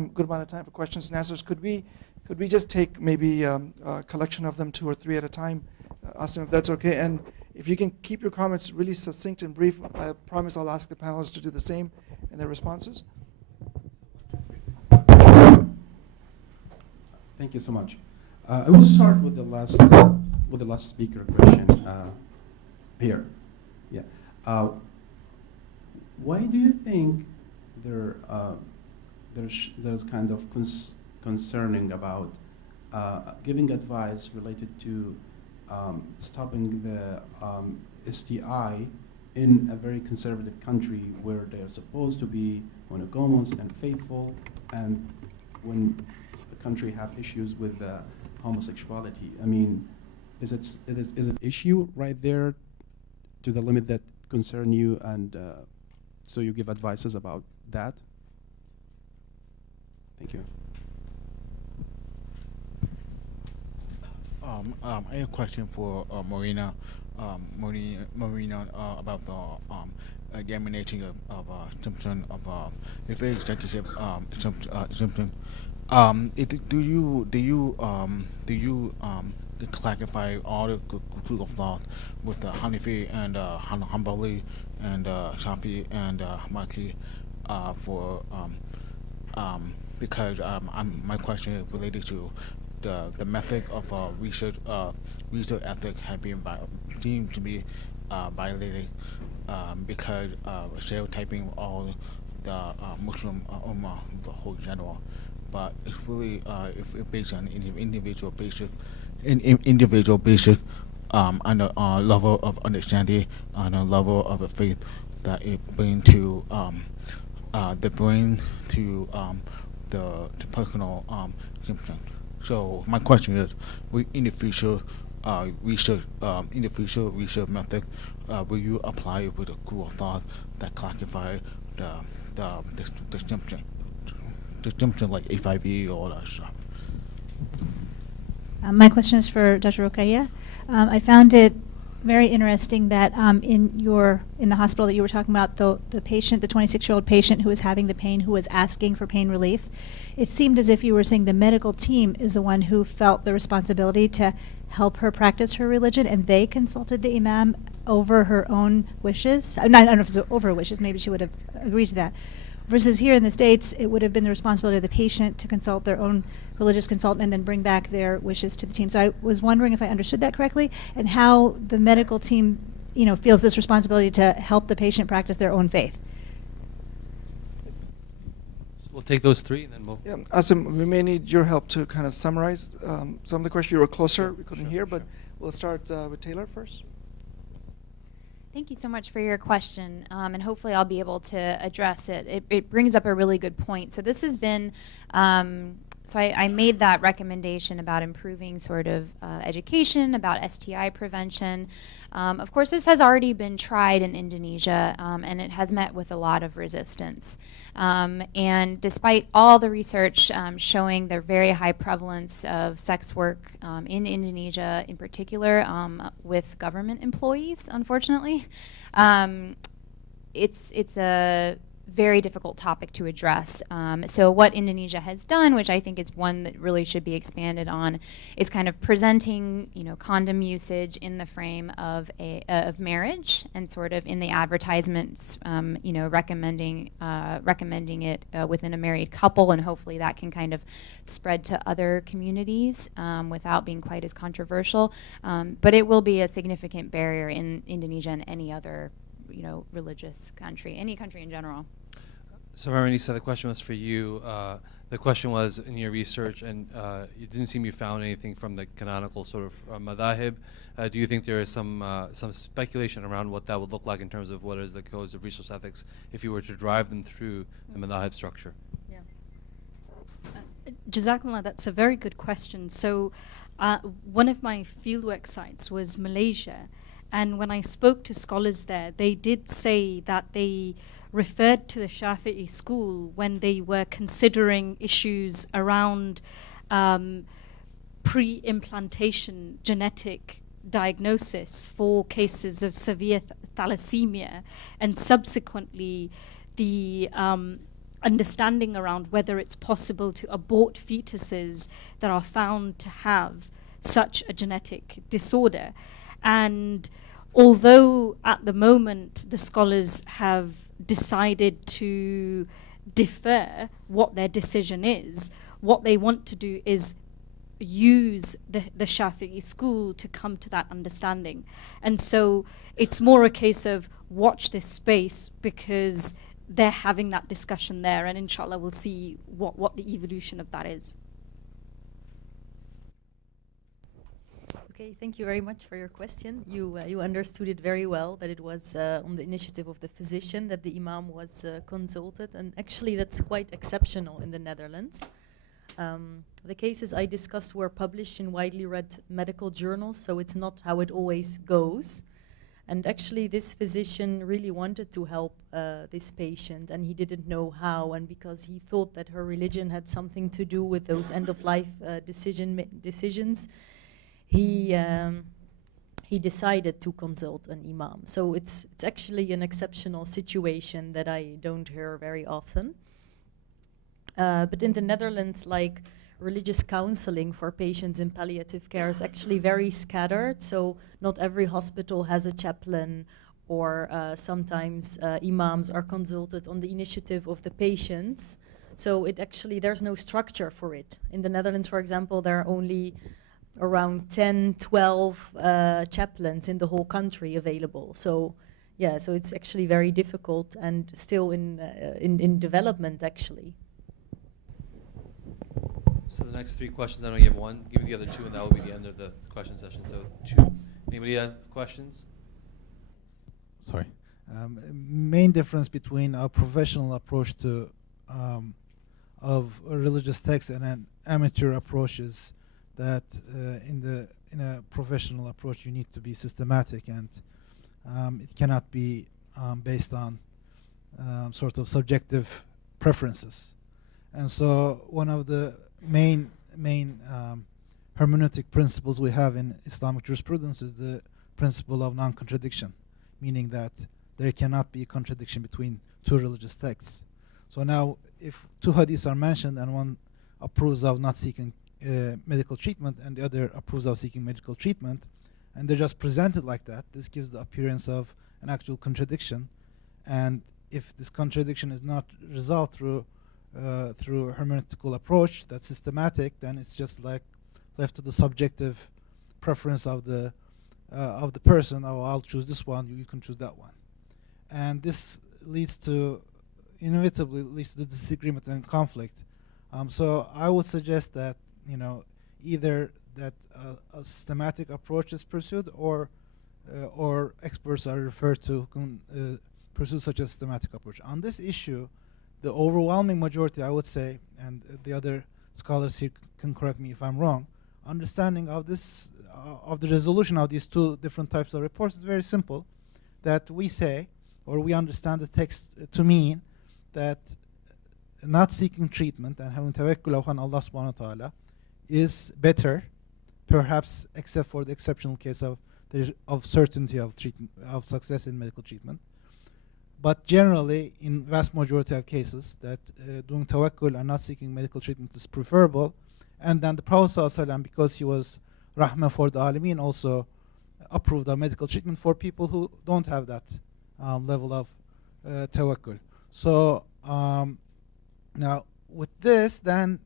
good amount of time for questions and answers. Could we just take maybe a collection of them, 2 or 3 at a time? Ask them if that's okay. And if you can keep your comments really succinct and brief, I promise I'll ask the panelists to do the same in their responses. Thank you so much. I will start with the last speaker question here. Yeah. Why do you think there's kind of concerning about giving advice related to stopping the STI in a very conservative country where they are supposed to be monogamous and faithful, and when the country have issues with homosexuality? I mean, is it issue right there to the limit that concern you, and so you give advices about that? Thank you. I have a question for Marina about the examination of assumption of if a executive assumption. Do you clarify all the group of thought with the Hanifi and Hanbali and Shafi and Maliki because my question is related to the method of research ethic have been deemed to be violated because stereotyping all the Muslim Ummah, the whole general. But it's really if based on individual basis, on a level of understanding, on a level of faith that it brings to the brain to the personal symptoms. So my question is, in the future research method, will you apply it with a school of thought that classify the symptoms like HIV or all that stuff? My question is for Dr. Roukayya. I found it very interesting that in the hospital that you were talking about, the patient, the 26-year-old patient who was having the pain, who was asking for pain relief, it seemed as if you were saying the medical team is the one who felt the responsibility to help her practice her religion, and they consulted the imam over her own wishes. I don't know if it was over her wishes, maybe she would have agreed to that. Versus here in the States, it would have been the responsibility of the patient to consult their own religious consultant and then bring back their wishes to the team. So I was wondering if I understood that correctly, and how the medical team, feels this responsibility to help the patient practice their own faith. So we'll take those 3, and then we'll. Yeah, Asim, we may need your help to kind of summarize some of the questions. You were closer, we couldn't hear, but we'll start with Taylor first. Thank you so much for your question, and hopefully I'll be able to address it. It brings up a really good point. So this has been, so I made that recommendation about improving sort of education, about STI prevention. Of course, this has already been tried in Indonesia, and it has met with a lot of resistance. And despite all the research showing the very high prevalence of sex work in Indonesia, in particular with government employees, unfortunately, it's a very difficult topic to address. So what Indonesia has done, which I think is one that really should be expanded on, is kind of presenting, condom usage in the frame of marriage, and sort of in the advertisements, recommending it within a married couple, and hopefully that can kind of spread to other communities without being quite as controversial. But it will be a significant barrier in Indonesia and any other religious country, any country in general. So Mehrunisha, the question was for you. The question was, in your research, and it didn't seem you found anything from the canonical sort of madahib. Do you think there is some speculation around what that would look like in terms of what is the codes of research ethics if you were to drive them through the madahib structure? Yeah. Jazakallah, that's a very good question. So one of my fieldwork sites was Malaysia. And when I spoke to scholars there, they did say that they referred to the Shafi'i school when they were considering issues around pre-implantation genetic diagnosis for cases of severe thalassemia, and subsequently the understanding around whether it's possible to abort fetuses that are found to have such a genetic disorder. And although at the moment the scholars have decided to defer what their decision is, what they want to do is use the Shafi'i school to come to that understanding. And so it's more a case of watch this space, because they're having that discussion there, and inshallah we'll see what the evolution of that is. Okay, thank you very much for your question. You understood it very well, that it was on the initiative of the physician that the imam was consulted, and actually that's quite exceptional in the Netherlands. The cases I discussed were published in widely read medical journals, so it's not how it always goes. And actually this physician really wanted to help this patient, and he didn't know how, and because he thought that her religion had something to do with those end-of-life decisions, he decided to consult an imam. So it's actually an exceptional situation that I don't hear very often. But in the Netherlands, like, religious counseling for patients in palliative care is actually very scattered. So not every hospital has a chaplain, or sometimes imams are consulted on the initiative of the patients. So it actually, there's no structure for it. In the Netherlands, for example, there are only around 10, 12 chaplains in the whole country available. So yeah, so it's actually very difficult and still in development, actually. So the next three questions, I know you have one. Give me the other two, and that will be the end of the question session. So two. Anybody have questions? Sorry. Main difference between a professional approach to of a religious text and an amateur approach is that in a professional approach you need to be systematic, and it cannot be based on sort of subjective preferences. And so one of the main hermeneutic principles we have in Islamic jurisprudence is the principle of non-contradiction, meaning that there cannot be a contradiction between two religious texts. So now, if two hadiths are mentioned and one approves of not seeking medical treatment and the other approves of seeking medical treatment, and they're just presented like that, this gives the appearance of an actual contradiction. And if this contradiction is not resolved through hermeneutical approach that's systematic, then it's just like left to the subjective preference of the person. Oh, I'll choose this one, you can choose that one. And this inevitably leads to the disagreement and conflict. So I would suggest that, either that a systematic approach is pursued, or experts are referred to pursue such a systematic approach. On this issue, the overwhelming majority, I would say, and the other scholars here can correct me if I'm wrong, understanding of this, of the resolution of these two different types of reports is very simple. That we say, or we understand the text to mean that not seeking treatment and having tawakkul upon Allah subhanahu wa ta'ala is better, perhaps except for the exceptional case of certainty of treatment, of success in medical treatment. But generally, in vast majority of cases, that doing tawakkul and not seeking medical treatment is preferable. And then the Prophet ﷺ, because he was rahmah for the alameen, also approved of medical treatment for people who don't have that level of tawakkul. So now with this, then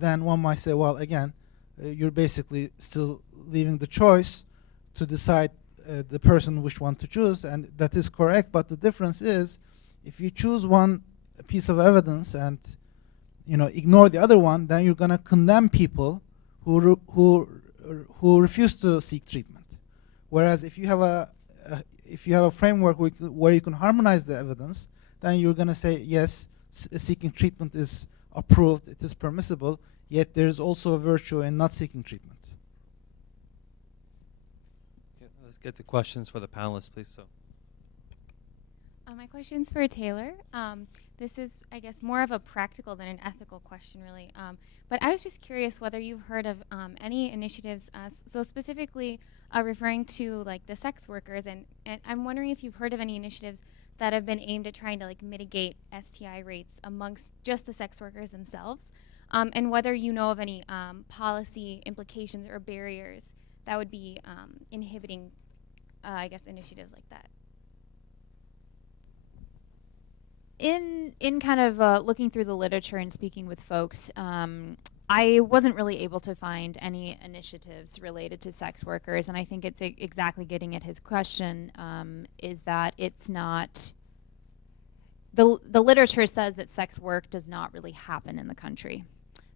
one might say, well, again, you're basically still leaving the choice to decide the person which one to choose, and that is correct. But the difference is, if you choose one piece of evidence and ignore the other one, then you're going to condemn people who refuse to seek treatment. Whereas if you have a framework where you can harmonize the evidence, then you're going to say, yes, seeking treatment is approved, it is permissible, yet there is also a virtue in not seeking treatment. Let's get to questions for the panelists, please. So, my question's for Taylor. This is, I guess, more of a practical than an ethical question, really. But I was just curious whether you've heard of any initiatives, so specifically referring to like the sex workers, and I'm wondering if you've heard of any initiatives that have been aimed at trying to like mitigate STI rates amongst just the sex workers themselves, and whether you know of any policy implications or barriers that would be inhibiting, I guess, initiatives like that. In kind of looking through the literature and speaking with folks, I wasn't really able to find any initiatives related to sex workers, and I think it's exactly getting at his question, is that it's not, the literature says that sex work does not really happen in the country.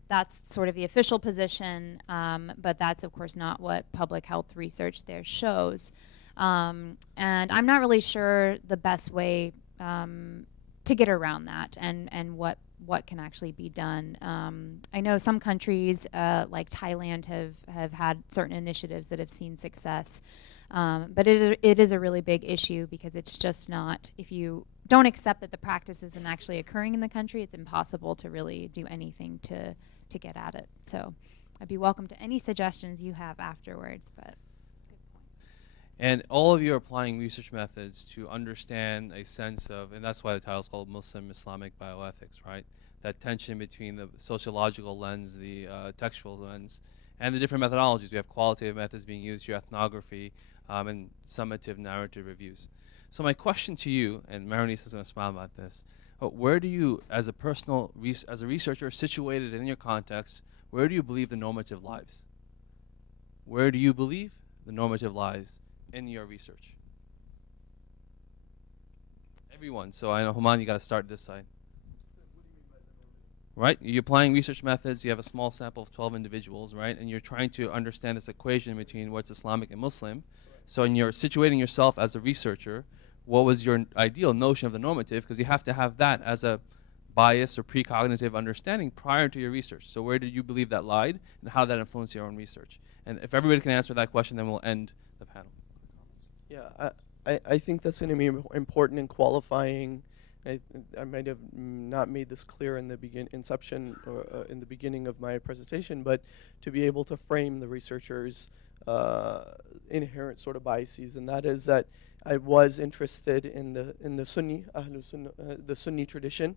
That's sort of the official position, but that's of course not what public health research there shows. And I'm not really sure the best way to get around that and what can actually be done. I know some countries like Thailand have had certain initiatives that have seen success, but it is a really big issue because it's just not, if you don't accept that the practice isn't actually occurring in the country, it's impossible to really do anything to get at it. So I'd be welcome to any suggestions you have afterwards, but good point. And all of you are applying research methods to understand a sense of, and that's why the title is called Muslim Islamic Bioethics, right? That tension between the sociological lens, the textual lens, and the different methodologies. We have qualitative methods being used here, ethnography, and summative narrative reviews. So my question to you, and Mehrunisha is going to smile about this, where do you, as a personal, as a researcher situated in your context, where do you believe the normative lies? Where do you believe the normative lies in your research? Everyone. So I know, Hooman, you got to start this side. Right? You're applying research methods. You have a small sample of 12 individuals, right? And you're trying to understand this equation between what's Islamic and Muslim. So when you're situating yourself as a researcher, what was your ideal notion of the normative? Because you have to have that as a bias or precognitive understanding prior to your research. So where did you believe that lied, and how that influenced your own research? And if everybody can answer that question, then we'll end the panel. Yeah, I think that's going to be important in qualifying. I might have not made this clear in the inception or in the beginning of my presentation, but to be able to frame the researcher's inherent sort of biases, and that is that I was interested in the Sunni, the Sunni tradition,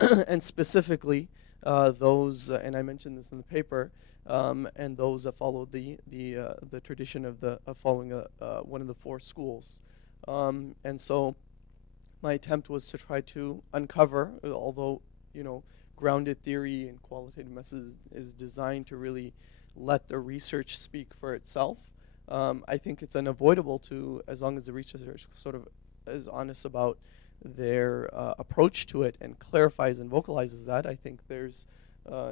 and specifically those, and I mentioned this in the paper, and those that followed the tradition of following one of the four schools, and so my attempt was to try to uncover, although grounded theory and qualitative methods is designed to really let the research speak for itself. I think it's unavoidable to, as long as the researcher sort of is honest about their approach to it and clarifies and vocalizes that, I think there's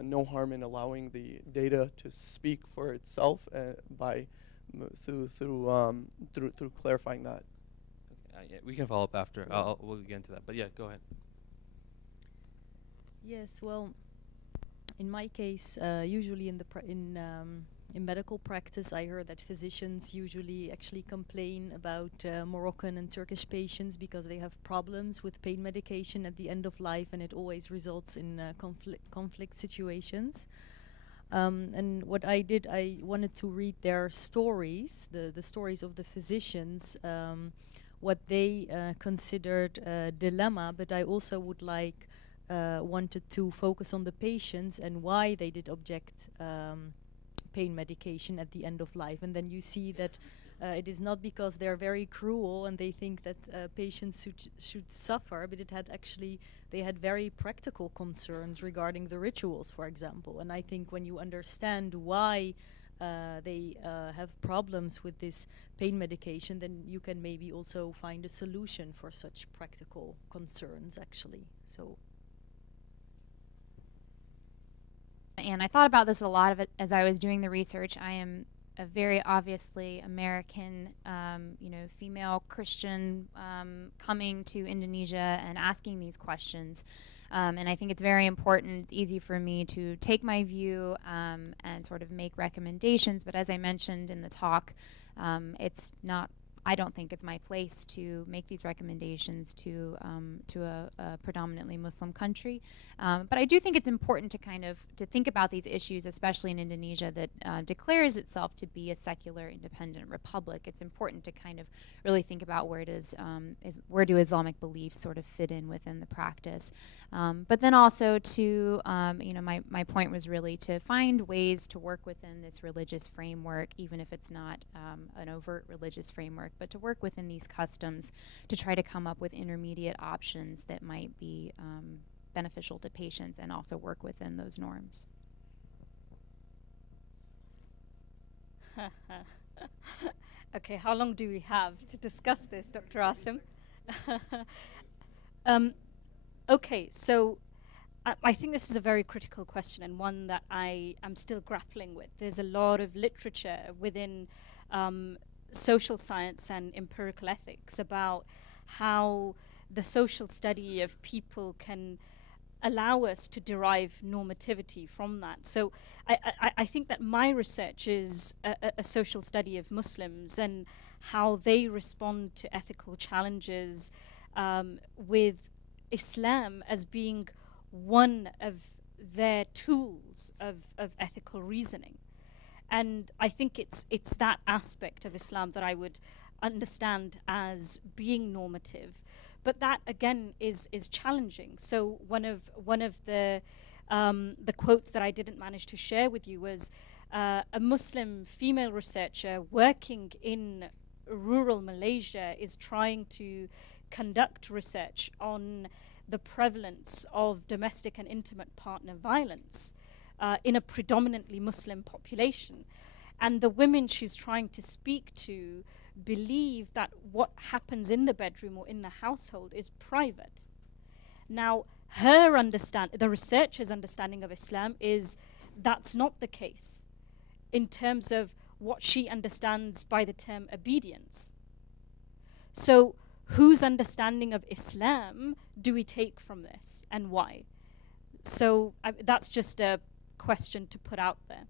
no harm in allowing the data to speak for itself through clarifying that. Yeah, we can follow up after. We'll get into that. But yeah, go ahead. Yes, well, in my case, usually in medical practice, I heard that physicians usually actually complain about Moroccan and Turkish patients because they have problems with pain medication at the end of life, and it always results in conflict situations. And what I did, I wanted to read their stories, the stories of the physicians, what they considered a dilemma, but I also would wanted to focus on the patients and why they did object pain medication at the end of life. And then you see that it is not because they're very cruel and they think that patients should suffer, but they had very practical concerns regarding the rituals, for example. And I think when you understand why they have problems with this pain medication, then you can maybe also find a solution for such practical concerns, actually. So. And I thought about this a lot of it as I was doing the research. I am a very obviously American, female Christian coming to Indonesia and asking these questions. And I think it's very important. It's easy for me to take my view and sort of make recommendations. But as I mentioned in the talk, it's not I don't think it's my place to make these recommendations to a predominantly Muslim country. But I do think it's important to kind of to think about these issues, especially in Indonesia that declares itself to be a secular, independent republic. It's important to kind of really think about where where do Islamic beliefs sort of fit in within the practice. But then also to, my point was really to find ways to work within this religious framework, even if it's not an overt religious framework, but to work within these customs to try to come up with intermediate options that might be beneficial to patients and also work within those norms. Okay, how long do we have to discuss this, Dr. Asim? Okay, so I think this is a very critical question and one that I am still grappling with. There's a lot of literature within social science and empirical ethics about how the social study of people can allow us to derive normativity from that. So I think that my research is a social study of Muslims and how they respond to ethical challenges with Islam as being one of their tools of ethical reasoning. And I think it's that aspect of Islam that I would understand as being normative. But that again is challenging. So one of the quotes that I didn't manage to share with you was a Muslim female researcher working in rural Malaysia is trying to conduct research on the prevalence of domestic and intimate partner violence in a predominantly Muslim population. And the women she's trying to speak to believe that what happens in the bedroom or in the household is private. Now, the researcher's understanding of Islam is that's not the case in terms of what she understands by the term obedience. So whose understanding of Islam do we take from this and why? So that's just a question to put out there.